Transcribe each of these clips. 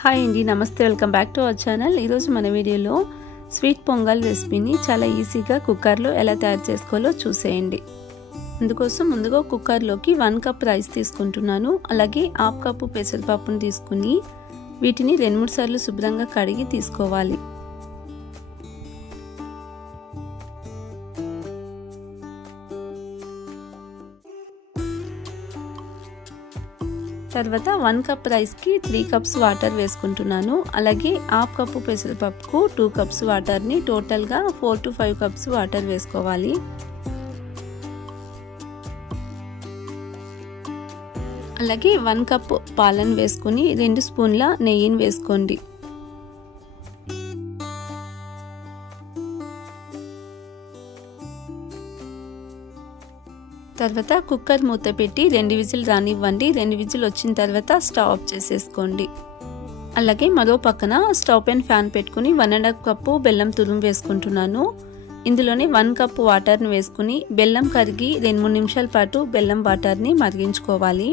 Hi అండి, నమస్తే. Welcome back to our channel. ఈరోజు మన వీడియోలో స్వీట్ పొంగల్ రెసిపీని చాలా ఈజీగా కుక్కర్లో ఎలా తయారు చేసుకోవాలో చూసేయండి. అందుకోసం ముందుగా కుక్కర్లోకి 1 కప్ రైస్ తీసుకుంటున్నాను. అలాగే 1/2 కప్పు పెసరపప్పును తీసుకుని వీటిని 2-3 సార్లు శుభ్రంగా కడిగి తీసుకోవాలి. తర్వాత 1 కప్ రైస్కి 3 కప్స్ వాటర్ వేసుకుంటున్నాను. అలాగే 1/2 కప్పు పెసరపప్పుకు 2 కప్స్ వాటర్ని టోటల్గా 4 to 5 కప్స్ వాటర్ వేసుకోవాలి. అలాగే 1 కప్ పాలను వేసుకుని 2 స్పూన్ల నెయ్యిని వేసుకోండి. తర్వాత కుక్కర్ మూత పెట్టి 2 విజిల్ రానివ్వండి. 2 విజిల్ వచ్చిన తర్వాత స్టవ్ ఆఫ్ చేసేసుకోండి. అలాగే మరో పక్కన స్టవ్ పైన ఫ్యాన్ పెట్టుకుని 1.5 కప్పు బెల్లం తురుము వేసుకుంటున్నాను. ఇందులోనే 1 కప్పు వాటర్ని వేసుకుని బెల్లం కరిగి 2-3 నిమిషాల పాటు బెల్లం వాటర్ని మరిగించుకోవాలి.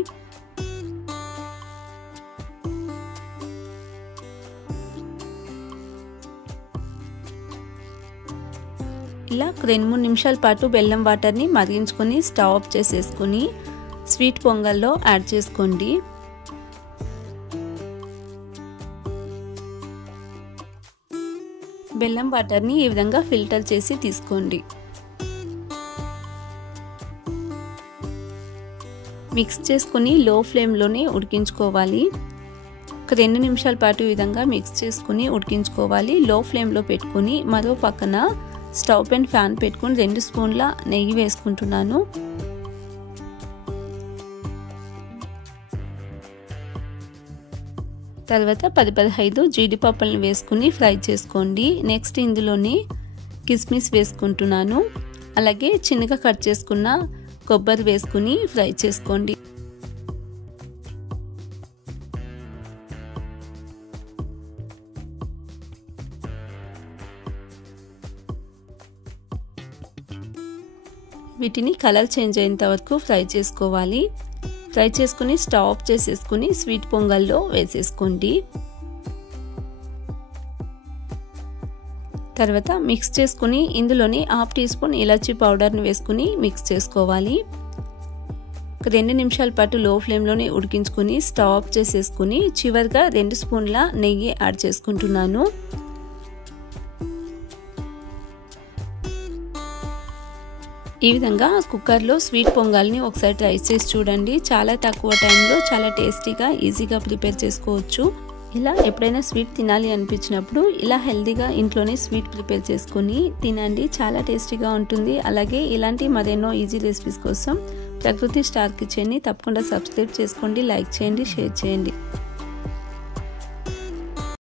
ఇలా 2-3 నిమిషాల పాటు బెల్లం వాటర్ని మరిగించుకొని స్టవ్ ఆఫ్ చేసేసుకుని స్వీట్ పొంగల్లో యాడ్ చేసుకోండి. బెల్లం వాటర్ని ఈ విధంగా ఫిల్టర్ చేసి తీసుకోండి. మిక్స్ చేసుకుని లో ఫ్లేమ్లోనే ఉడికించుకోవాలి. 2 నిమిషాల పాటు ఈ విధంగా మిక్స్ చేసుకుని ఉడికించుకోవాలి. లో ఫ్లేమ్లో పెట్టుకుని మరో పక్కన స్టవ్ పైన ఫ్యాన్ పెట్టుకుని 2 స్పూన్ల నెయ్యి వేసుకుంటున్నాను. తర్వాత 10-15 జీడిపప్పులను వేసుకుని ఫ్రై చేసుకోండి. నెక్స్ట్ ఇందులోని కిస్మిస్ వేసుకుంటున్నాను. అలాగే చిన్నగా కట్ చేసుకున్న కొబ్బరి వేసుకుని ఫ్రై చేసుకోండి. వీటిని కలర్ చేంజ్ అయ్యేంత వరకు ఫ్రై చేసుకోవాలి. ఫ్రై చేసుకుని స్టవ్ ఆఫ్ చేసేసుకుని స్వీట్ పొంగల్లో వేసేసుకోండి. తర్వాత మిక్స్ చేసుకుని ఇందులోని 1/2 టీ స్పూన్ ఇలాచీ పౌడర్ని వేసుకుని మిక్స్ చేసుకోవాలి. 2 నిమిషాల పాటు లో ఫ్లేమ్లోనే ఉడికించుకుని స్టవ్ ఆఫ్ చేసేసుకుని చివరిగా 2 స్పూన్ల నెయ్యి యాడ్ చేసుకుంటున్నాను. ఈ విధంగా కుక్కర్లో స్వీట్ పొంగల్ని ఒకసారి ట్రై చేసి చూడండి. చాలా తక్కువ టైంలో చాలా టేస్టీగా ఈజీగా ప్రిపేర్ చేసుకోవచ్చు. ఇలా ఎప్పుడైనా స్వీట్ తినాలి అనిపించినప్పుడు ఇలా హెల్తీగా ఇంట్లోనే స్వీట్ ప్రిపేర్ చేసుకొని తినండి. చాలా టేస్టీగా ఉంటుంది. అలాగే ఇలాంటి మరెన్నో ఈజీ రెసిపీస్ కోసం ప్రకృతి స్టార్ కిచెన్ని తప్పకుండా సబ్స్క్రైబ్ చేసుకోండి, లైక్ చేయండి, షేర్ చేయండి.